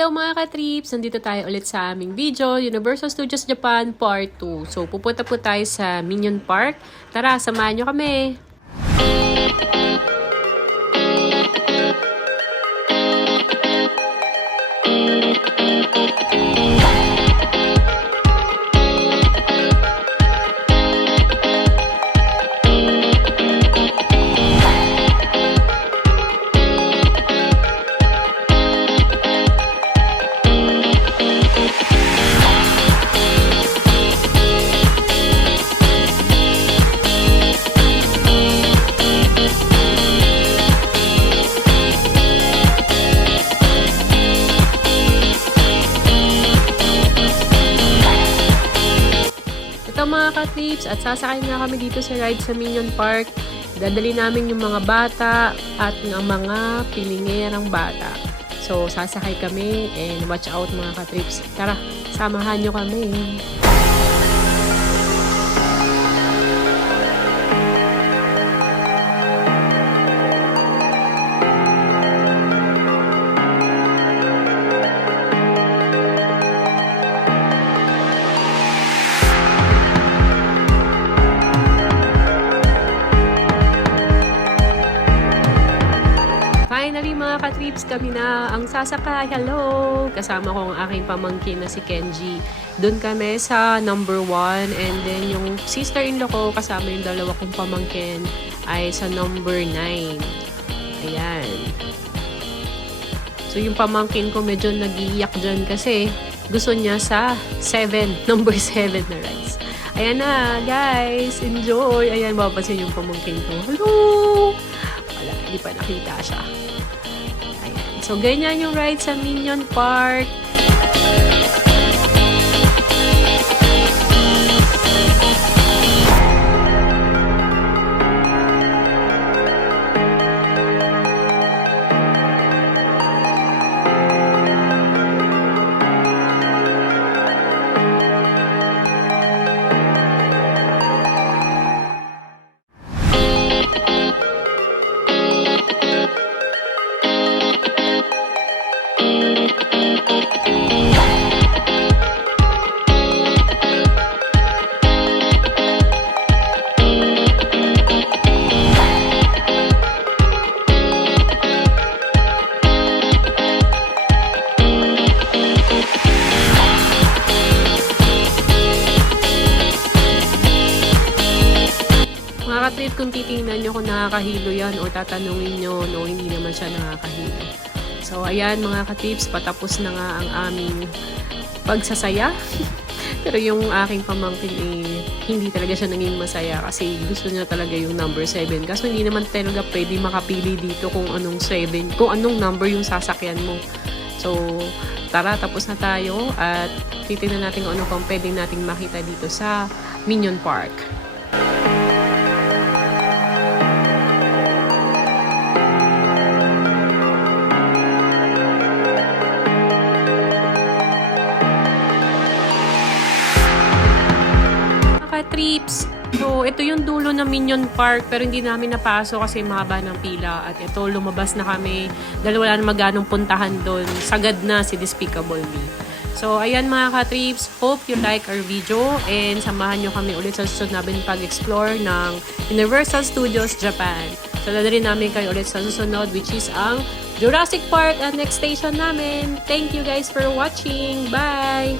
Hello mga ka-trips! Nandito tayo ulit sa aming video, Universal Studios Japan Part 2. So, pupunta po tayo sa Minion Park. Tara, samahan nyo kami! Mga ka-trips, at sasakay na kami dito sa ride sa Minion Park. Dadali namin yung mga bata at ng mga pilingerang bata. So, sasakay kami and watch out mga ka-trips. Tara, samahan nyo kami. Finally mga ka-trips, kami na ang sasakay. Hello! Kasama ko ang aking pamangkin na si Kenji. Doon kami sa number 1 and then yung sister-in-law ko kasama yung dalawa kong pamangkin ay sa number 9. Ayan. So yung pamangkin ko medyo nag-iiyak dyan kasi gusto niya sa 7, number 7 na rides. Ayan na guys, enjoy! Ayan, mapapansin yung pamangkin ko. Hello! Wala, hindi pa nakita siya. So, ganyan yung ride sa Minion Park. Trip, kung titingnan nyo kung nakakahilo yan o tatanungin nyo, no, hindi naman siya nakakahilo. So, ayan mga ka-tips, patapos na nga ang aming pagsasaya. Pero yung aking pamangkin hindi talaga siya naging masaya kasi gusto niya talaga yung number 7. Kaso hindi naman talaga pwede makapili dito kung anong 7, kung anong number yung sasakyan mo. So, tara, tapos na tayo at titingnan natin kung ano pang pwede nating makita dito sa Minion Park. Trips. So, ito yung dulo ng Minion Park pero hindi namin napasok kasi mahaba ng pila. At ito, lumabas na kami dahil wala na maganong puntahan doon. Sagad na si Despicable Me. So, ayan mga ka-trips. Hope you like our video and samahan nyo kami ulit sa susunod namin pag-explore ng Universal Studios Japan. So, dadalhin namin kayo ulit sa susunod which is ang Jurassic Park at next station namin. Thank you guys for watching. Bye!